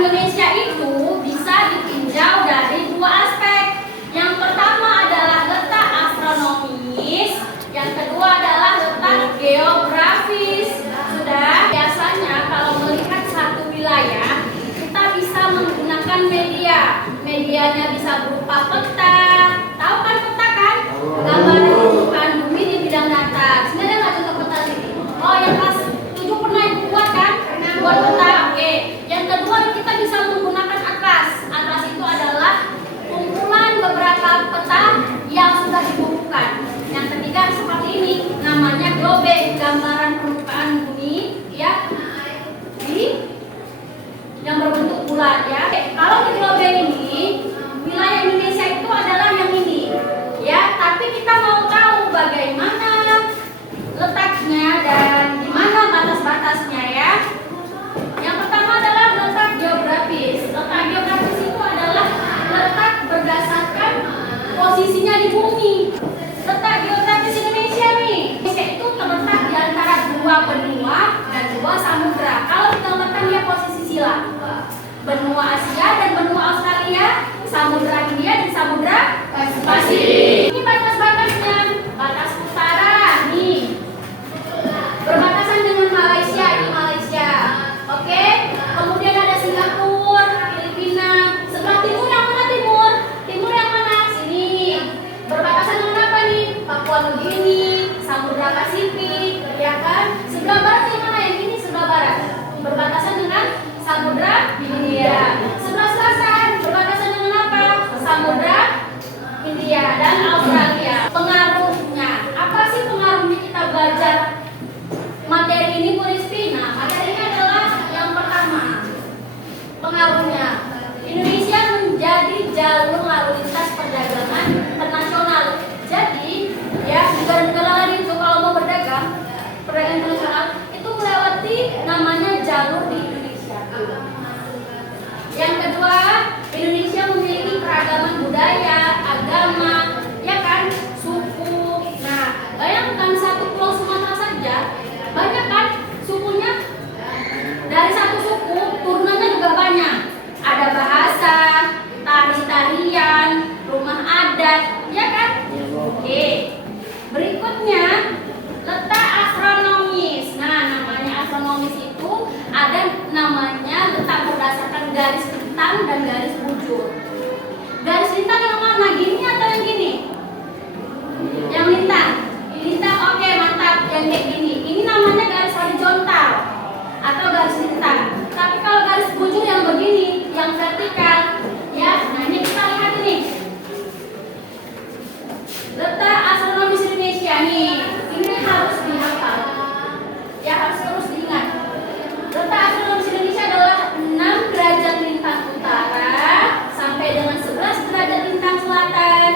Indonesia itu bisa ditinjau dari dua aspek. Yang pertama adalah letak astronomis, yang kedua adalah letak geografis. Sudah, biasanya kalau melihat satu wilayah, kita bisa menggunakan media. Medianya bisa berupa peta. Tahu kan peta kan? Gambaran permukaan bumi di bidang datar. Sebenarnya nggak contoh peta sini. Oh, yang kelas 7 pernah buat kan? Buat peta, oke. Yang kedua, kita bisa menggunakan atlas. Atlas itu adalah kumpulan beberapa peta yang sudah dikumpulkan. Yang ketiga seperti ini, namanya globe, gambaran permukaan bumi, ya, yang berbentuk bulat, ya. Kalau di globe ini, wilayah Indonesia itu adalah yang ini, ya. Tapi kita mau tahu bagaimana letaknya dan di mana batas-batasnya, ya. Yang pertama adalah letak geografis. Letak geografis itu adalah letak berdasarkan posisinya di bumi. Letak geografis Indonesia nih, Indonesia itu terletak di antara dua benua dan dua samudra. Kalau digambarkan dia posisi silang, benua Asia dan benua Australia, samudra India dan samudra Pasifik. Ini batas-batasnya. Batas utara nih berbatasan dengan Malaysia, ini Malaysia. Oke, kemudian ada Singapura, Filipina. Sebelah timur yang mana timur? Timur yang mana? Sini. Berbatasan dengan apa nih? Papua Nugini, Samudra Pasifik, ya kan? Sebelah barat yang mana? Yang ini sebelah barat. Berbatasan dengan Samudra Hindia. Sebelah selatan berbatasan dengan apa? Samudra Hindia dan Australia. Pengaruhnya, apa sih pengaruhnya kita belajar materi ini, Bu Rizky? Nah, materinya adalah yang pertama, pengaruhnya Indonesia menjadi jalur lalu lintas perdagangan internasional. Jadi, ya, negara-negara lain itu kalau mau berdagang, perdagangan internasional itu melewati namanya jalur di Indonesia. Yang kedua, Indonesia memiliki keragaman budaya, agama, ya kan, suku. Nah, bayangkan satu pulau Sumatera saja, banyak kan sukunya. Dari satu suku turunannya juga banyak. Ada bahasa, tari-tarian, rumah adat, ya kan? Oke. Berikutnya, letak astronomis. Nah, namanya astronomis itu ada namanya letak berdasarkan garis lintang dan garis bujur. Garis lintang yang mana? Gini atau yang gini? Yang lintang. Lintang, oke, mantap. Yang kayak gini. Ini namanya garis horizontal atau garis lintang. Tapi kalau garis bujur yang begini, yang vertikal, ya. Nah, ini kita lihat ini. Letak astronomis Indonesia nih. Ini harus dihafal. Ya, harus terus diingat. Letak astronomis Indonesia adalah 6 derajat lintang utara sampai dengan 11 derajat lintang selatan,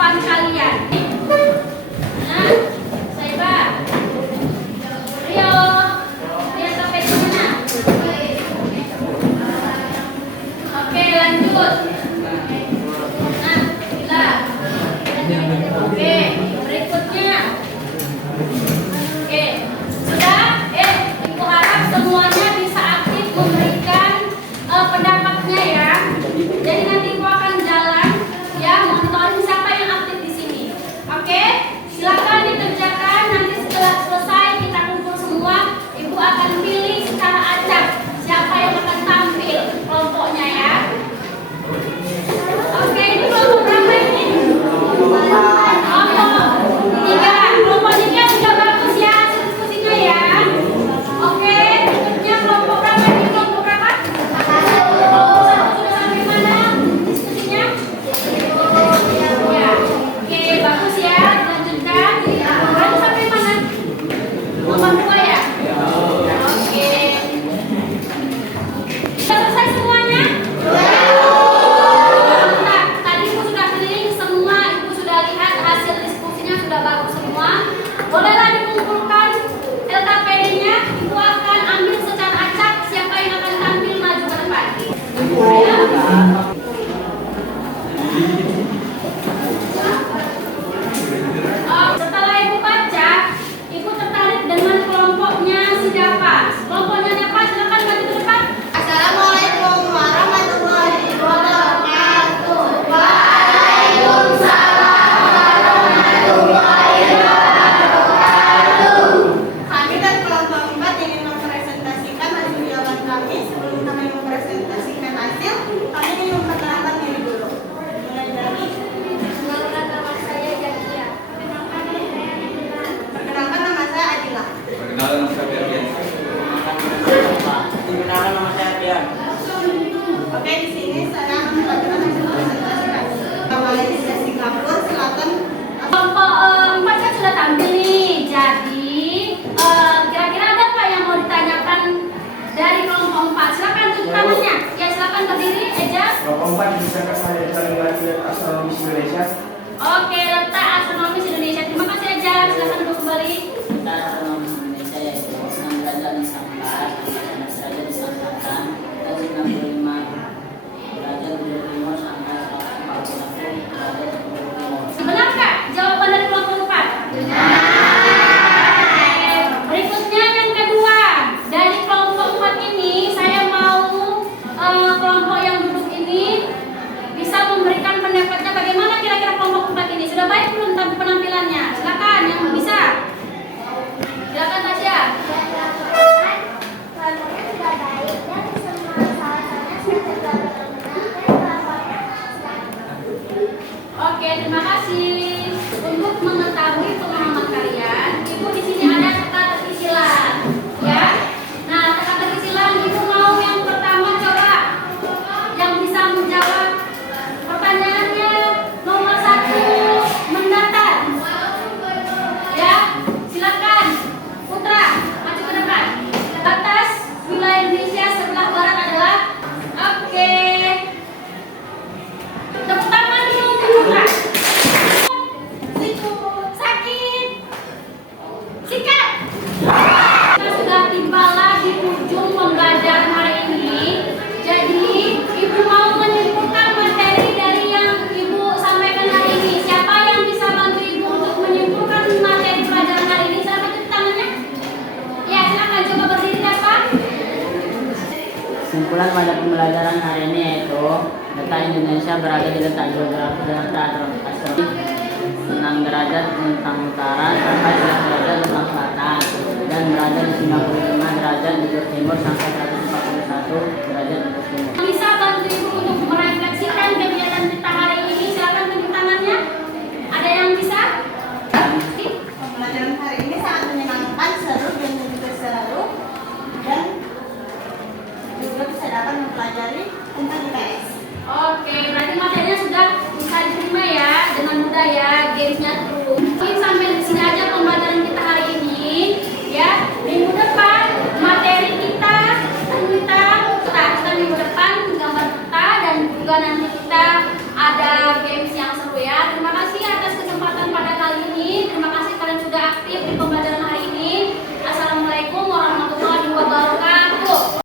kehidupan kalian. Nah, Saiba, Rio, lihat sampai di mana? Oke, lanjut. Nah, Bila. Oke, berikutnya. Oke, sudah. Ibu harap semuanya bisa aktif memberikan pendapatnya ya. Jadi nanti ibu akan jalan ya, monitoring siapa yang aktif di sini. Oke, silakan dikerjakan. Nanti setelah selesai kita kumpul semua, ibu akan pilih secara acak siapa yang akan tampil kelompoknya ya. Oke, ini kelompok berapa ini? Tiga. Kelompok tiga sudah bagus ya diskusinya ya. Oke, berikutnya kelompok berapa ini? Kelompok berapa? Kelompok satu sudah sampai mana diskusinya? Ya. Oke, bagus ya. Lanjutkan. Baru sampai mana? Kelompok dua ya? Oke. Sudah selesai semuanya? Nah, tadi ibu sudah keliling semua, ibu sudah lihat hasil diskusinya sudah bagus semua. Bolehlah dikumpulkan LKPD-nya, ibu akan ambil secara acak siapa yang akan tampil maju ke depan. Ya. Setelah ibu baca, ibu tertarik dengan kelompoknya siapa? Kelompoknya siapa? Silakan maju ke depan. Assalamualaikum warahmatullahi wabarakatuh. Kami dari kelompok 4 ingin mempresentasikan hasil jawaban kami. Sebelum kami mempresentasikan hasil, kami ingin memperkenalkan diri dulu. Mulai dari Nama saya Jakia. perkenalkan, nama saya Adila. Perkenalan nama saya Bian. Perkenalkan nama saya Bian. Oke, di sini saya akan membacakan hasil presentasi kami. Awalnya dari Singapura, Selatan. Kelompok 4 kan sudah tampil nih. Jadi kira-kira ada nggak yang mau ditanyakan dari kelompok 4? Silakan tunjuk tangannya. Ya, silakan berdiri. Eja. Kelompok 4 bisakah saya cari lagi astronomis Indonesia? Oke, letak astronomis Indonesia. Terima kasih Eja. Silakan duduk kembali. Kita astronomis Indonesia yaitu 6 derajat di Nusantara, 11 derajat di Selatan, dan 95 derajat di timur sampai 141 derajat di timur. Benarkah jawaban dari kelompok 4? Berikutnya yang kedua. Dari kelompok 4 ini saya mau kelompok yang duduk ini bisa memberikan pendapatnya bagaimana kira-kira kelompok 4 ini. Sudah baik belum penampilannya? Silakan yang bisa. Silakan Tasya. Kelompoknya sudah baik dan semua salah-salahnya sudah Oke, terima kasih. Untuk mengetahui pemahaman kalian, ibu di sini ada teka-teki silang, ya. Nah, teka-teki silang ibu mau yang pertama coba yang bisa menjawab pertanyaannya nomor 1 mendatar. Ya, silakan Putra maju ke depan. Batas wilayah Indonesia sebelah barat adalah oke. Tepuk tangan dulu untuk Putra. Sakit. Sikat. Kita sudah tibalah di ujung pembelajaran hari ini. Jadi, ibu mau menyimpulkan materi dari yang ibu sampaikan hari ini. Siapa yang bisa bantu ibu untuk menyimpulkan materi pelajaran hari ini? Silakan tepuk tangannya. Ya, silakan coba berdiri Pak. Kesimpulan pada pembelajaran hari ini yaitu letak Indonesia berada di letak geografis dan letak astronomi 6 derajat tentang utara sampai 11 derajat tentang selatan dan berada di 95 derajat di timur sampai 141 derajat